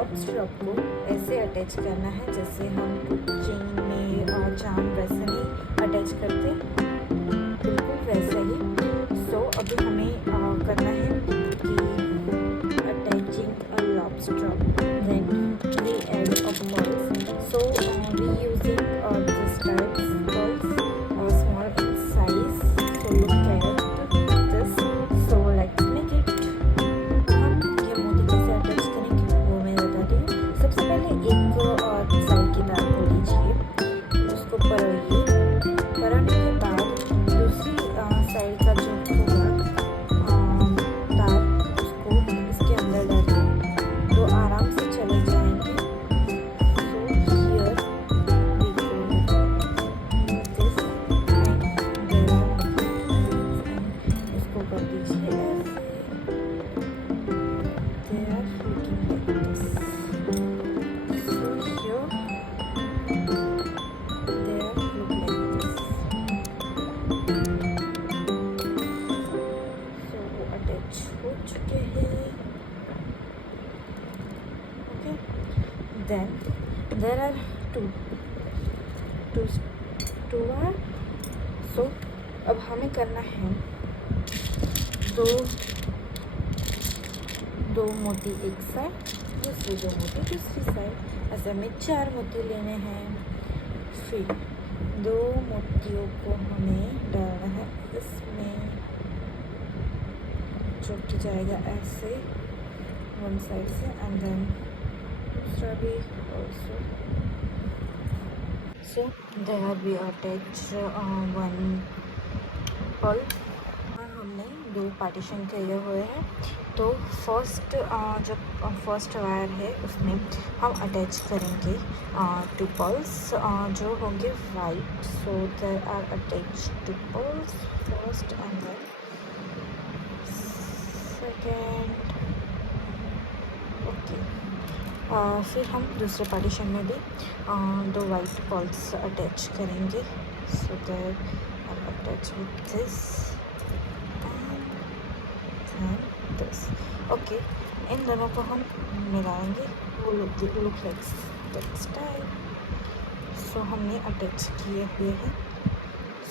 Lock स्ट्रॉप को ऐसे attach करना है जैसे हम चेन में चाम वैसे नहीं अटैच करते, बिल्कुल वैसे ही। सो अभी हमें करना है कि attaching a lock strap, then we add a pearls. So we using this types pearls small in size, so look at this. So let's make it. हम ये मोती कैसे अटैच करेंगे वो मैं बताती हूँ। सबसे पहले एक साइड की तार को लीजिए, उसको पराइए। पराने के बाद दूसरी साइड का जो होगा तार उसको इसके अंदर डालिए, तो आराम से चले जाएंगे। So here we go this and there are इसको कर दीजिए ऐसे, they are looking like this. So here they are look like this. So attach हो चुके हैं। Okay, then there are two are, so अब हमें करना है दो मोती एक साइड, दूसरे दो मोती दूसरी साइड, ऐसे हमें 4 मोती लेने हैं। फिर 2 मोतियों को हमें डालना है इसमें, जो कि जाएगा ऐसे वन साइड से एंड देन दूसरा भी also. So there we attach one pearl. हमने 2 पार्टीशन किए हुए हैं, तो फर्स्ट जो फर्स्ट वायर है उसमें हम अटैच करेंगे 2 पर्ल्स जो होंगे white. So there are attach 2 pearls first and then second. Okay, फिर हम दूसरे पार्टीशन में भी 2 वाइट पर्ल्स अटैच करेंगे। So there are attach with this and this. Okay, इन दोनों को हम मिलाएंगे, वो लुक लाइक टेक्सटाइल। सो हमने अटैच किए हुए हैं,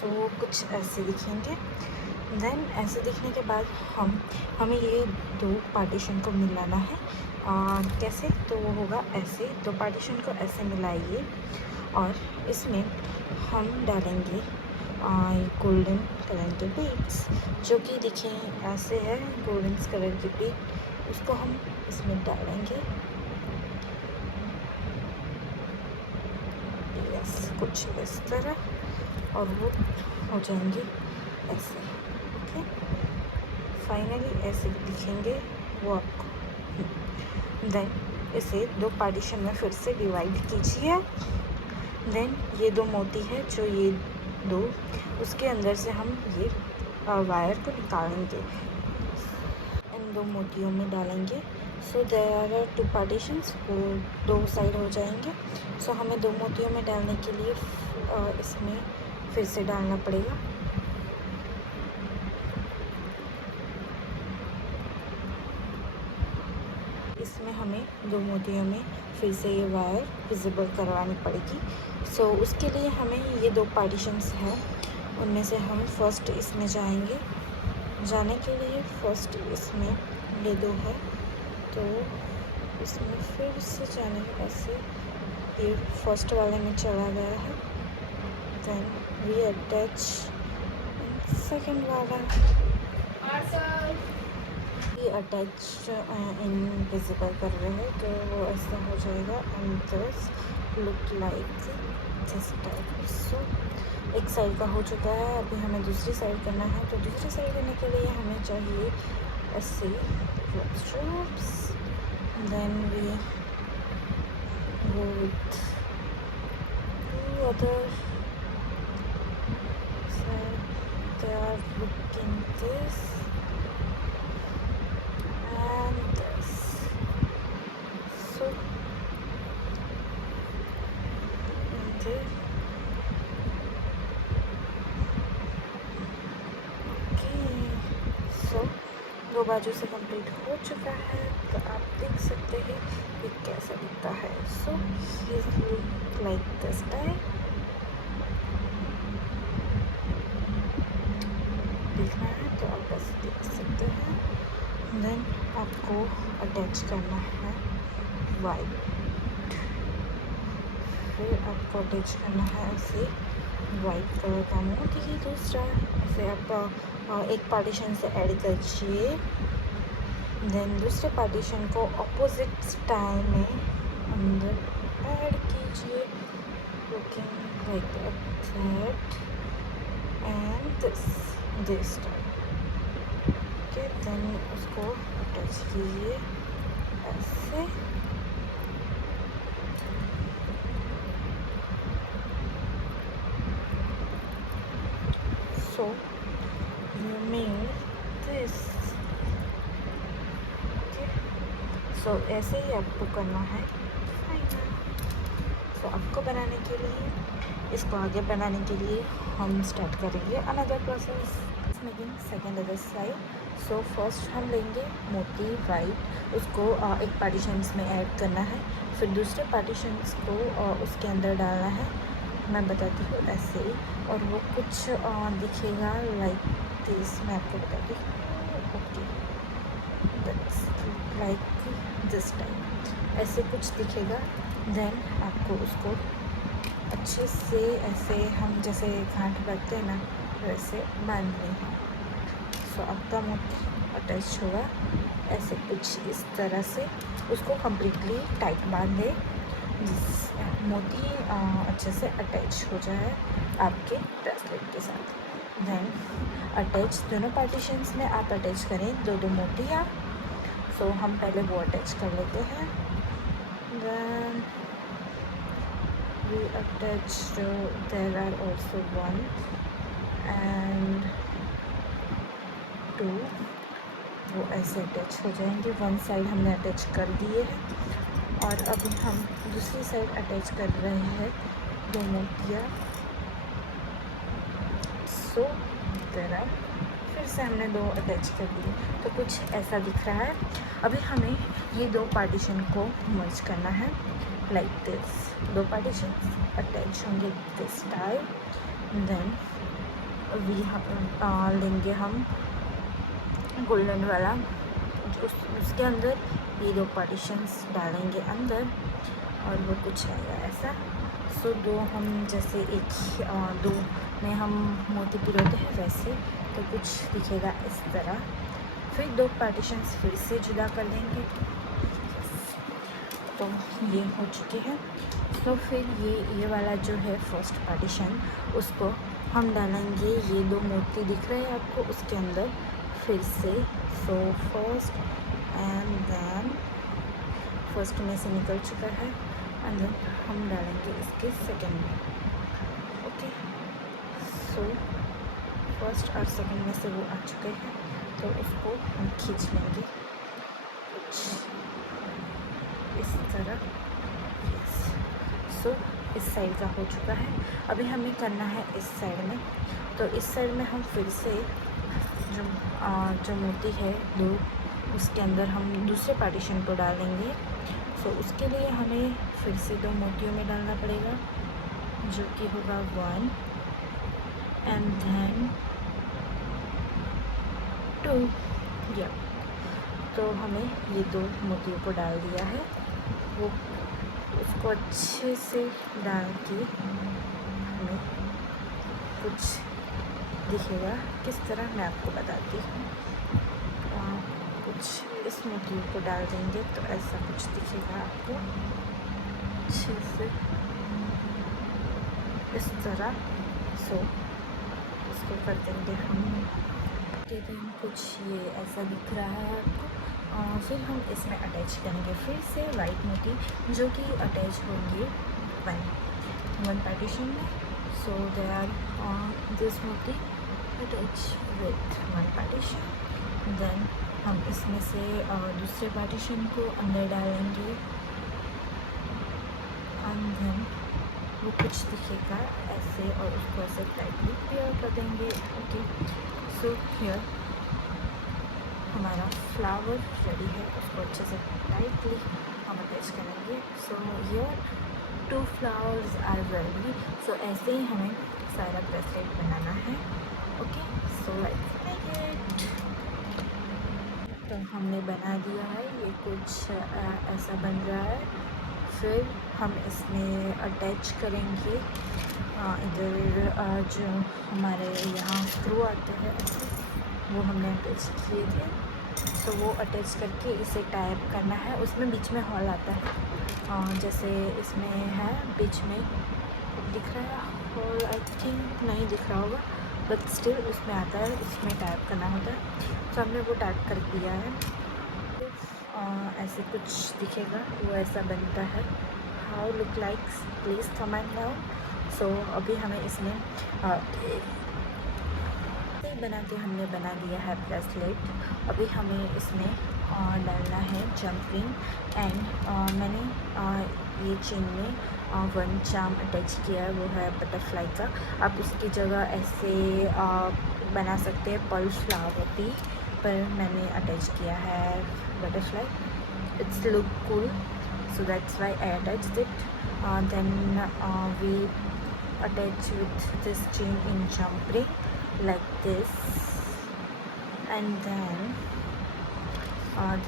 सो कुछ ऐसे दिखेंगे। देन ऐसे दिखने के बाद हमें ये 2 पार्टीशन को मिलाना है। कैसे, तो वो होगा ऐसे, 2 पार्टीशन को ऐसे मिलाइए और इसमें हम डालेंगे गोल्डन कलर के बीड्स, जो कि दिखें ऐसे है गोल्डन कलर के बीड, उसको हम इसमें डालेंगे। यस, कुछ इस तरह, और वो हो जाएंगे ऐसे। ओके, फाइनली ऐसे दिखेंगे वो आपको। देन इसे 2 पार्टीशन में फिर से डिवाइड कीजिए। देन ये 2 मोती है जो ये 2, उसके अंदर से हम ये वायर को निकालेंगे, इन 2 मोतियों में डालेंगे। सो देयर आर 2 पार्टीशंस, वो 2 साइड हो जाएंगे। सो हमें 2 मोतियों में डालने के लिए इसमें फिर से डालना पड़ेगा। इसमें हमें 2 मोतियों में फिर से ये वायर विजिबल करवानी पड़ेगी। सो उसके लिए हमें ये 2 पार्टीशंस हैं, उनमें से हम फर्स्ट इसमें जाएंगे। जाने के लिए फर्स्ट इसमें ये 2 है, तो इसमें फिर से जाने के ऐसे ये फर्स्ट वाले में चला गया है। देन वी अटैच सेकेंड वाला, ये अटैच इनविजिबल कर रहे हैं, तो वो ऐसा हो जाएगा and this look like this type. So एक साइड का हो चुका है, अभी हमें दूसरी साइड करना है। तो दूसरी साइड करने के लिए हमें चाहिए ऐसे straps, then we go with other side, they are looking this and this. So दो बाजू से कंप्लीट हो चुका है, तो आप देख सकते हैं कि कैसे सो लाइक दिस टाइप देखना है तो आप बस देख सकते हैं। देन आपको अटैच करना है वाइट, फिर आपको अटैच करना है ऐसे वाइट कलर का मोती दूसरा, ऐसे आप एक पार्टीशन से ऐड कीजिए। देन दूसरे पार्टीशन को अपोजिट स्टाइल में अंदर ऐड कीजिए, looking like that and this type. Okay, then उसको अटैच कीजिए ऐसे। So you make this, okay? So ऐसे ही आपको करना है फाइनल। So आपको बनाने के लिए, इसको आगे बनाने के लिए हम स्टार्ट करेंगे another process making second other side. So first हम लेंगे मोती वाइट, उसको एक पार्टीशंस में ऐड करना है, फिर दूसरे पार्टीशंस को उसके अंदर डालना है। मैं बताती हूँ ऐसे ही, और वो कुछ दिखेगा लाइक दिस। मैं आपको बताती हूँ। Okay, that's like this type, ऐसे कुछ दिखेगा। देन आपको उसको अच्छे से ऐसे, हम जैसे गांठ बांधते हैं ना, वैसे बांधनी है। सो आपका मोती अटैच होगा ऐसे कुछ इस तरह से। उसको कम्प्लीटली टाइट बांधे, जिस मोती अच्छे से अटैच हो जाए आपके ब्रेसलेट के साथ। देन अटैच दोनों पार्टीशंस में आप अटैच करें दो मोतियाँ। सो हम पहले वो अटैच कर लेते हैं। Then we attach, there are also 1 and 2, वो ऐसे अटैच हो जाएंगे। वन साइड हमने अटैच कर दिए हैं, और अभी हम दूसरी साइड अटैच कर रहे हैं 2 मोतियाँ। सो तरह फिर से हमने 2 अटैच कर दिए, तो कुछ ऐसा दिख रहा है। अभी हमें ये 2 पार्टीशन को मर्ज करना है लाइक दिस। 2 पार्टीशन अटैच होंगे दिस टाइप। देन अभी लेंगे हम गोल्डन वाला, उसके अंदर ये 2 पार्टीशंस डालेंगे अंदर, और वो कुछ आएगा ऐसा। सो 2 हम जैसे 2 में हम मोती पिरोते हैं वैसे, तो कुछ दिखेगा इस तरह। फिर 2 पार्टीशंस फिर से जुदा कर लेंगे, तो ये हो चुके हैं। तो फिर ये वाला जो है फर्स्ट पार्टीशन, उसको हम डालेंगे ये 2 मोती दिख रहे हैं आपको उसके अंदर फिर से। So first and then first में से निकल चुका है, एंड देन हम डालेंगे इसके सेकेंड में। ओके, सो फर्स्ट और सेकेंड में से वो आ चुके हैं, तो उसको हम खींच लेंगे कुछ इस तरह। सो इस साइड का हो चुका है। अभी हमें करना है इस साइड में, तो इस साइड में हम फिर से जो मोती है 2, उसके अंदर हम दूसरे पार्टीशन को डालेंगे। सो उसके लिए हमें फिर से 2 मोतियों में डालना पड़ेगा, जो कि होगा 1 एंड देन 2। या तो हमें ये 2 मोतियों को डाल दिया है, वो उसको अच्छे से डाल के हमें कुछ दिखेगा किस तरह, मैं आपको बताती हूँ। कुछ इस मोती को डाल देंगे तो ऐसा कुछ दिखेगा आपको अच्छे से इस तरह। सो इसको कर देंगे हम, कुछ ये ऐसा दिख रहा है आपको। फिर हम इसमें अटैच करेंगे फिर से वाइट मोती, जो कि अटैच होंगे 1 पार्टीशन में। सो दे आर दिस मोती अटैच विथ 1 पार्टीशन। देन हम इसमें से दूसरे पार्टीशन को अंदर डालेंगे, एंड देन वो कुछ दिखेगा ऐसे, और उसको ऐसे टाइटली पेयर कर देंगे। ओके, सो हियर हमारा फ्लावर रेडी है। उसको अच्छे से टाइटली हम हम अटैच करेंगे. So here 2 flowers are ready. सो ऐसे ही हमें सारा ब्रेसलेट बनाना है. Okay, so let's make it. तो हमने बना दिया है. ये कुछ ऐसा बन रहा है. फिर हम इसमें अटैच करेंगे इधर जो हमारे यहाँ स्क्रू आते हैं वो हमने अटैच किए थे. तो वो अटैच करके इसे टाइप करना है. उसमें बीच में हॉल आता है, जैसे इसमें है बीच में दिख रहा है हॉल. आई थिंक नहीं दिख रहा होगा, बट स्टिल उसमें आता है. उसमें टाइप करना होता है. तो हमने वो टाइप कर दिया है. ऐसे कुछ दिखेगा, वो ऐसा बनता है. How look like, please comment down. So अभी हमें इसमें बनाते हमने बना दिया है ब्रेसलेट. अभी हमें इसमें डालना है जंपिंग. एंड मैंने ये चेन में 1 चार्म अटैच किया है, वो है बटरफ्लाई का. आप उसकी जगह ऐसे बना सकते हैं पर्ल फ्लावर भी, पर मैंने अटैच किया है butterfly. It's look cool, so that's why I attached it. Then we attach with this chain in jump ring like this, and then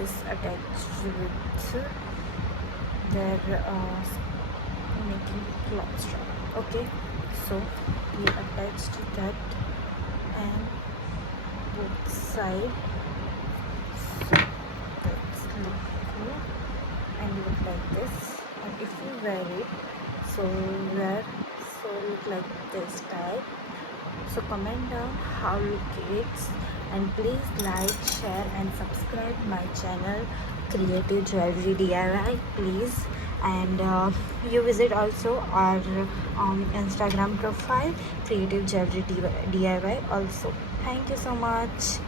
this attached with their making cloth strap. Okay, so we attached that and both side. So that's look cool and look like this. And if you wear it, so look like this type. So comment down how look it, and please like, share and subscribe my channel Creative Jewelry DIY, please. And you visit also our Instagram profile Creative Jewelry DIY also. Thank you so much.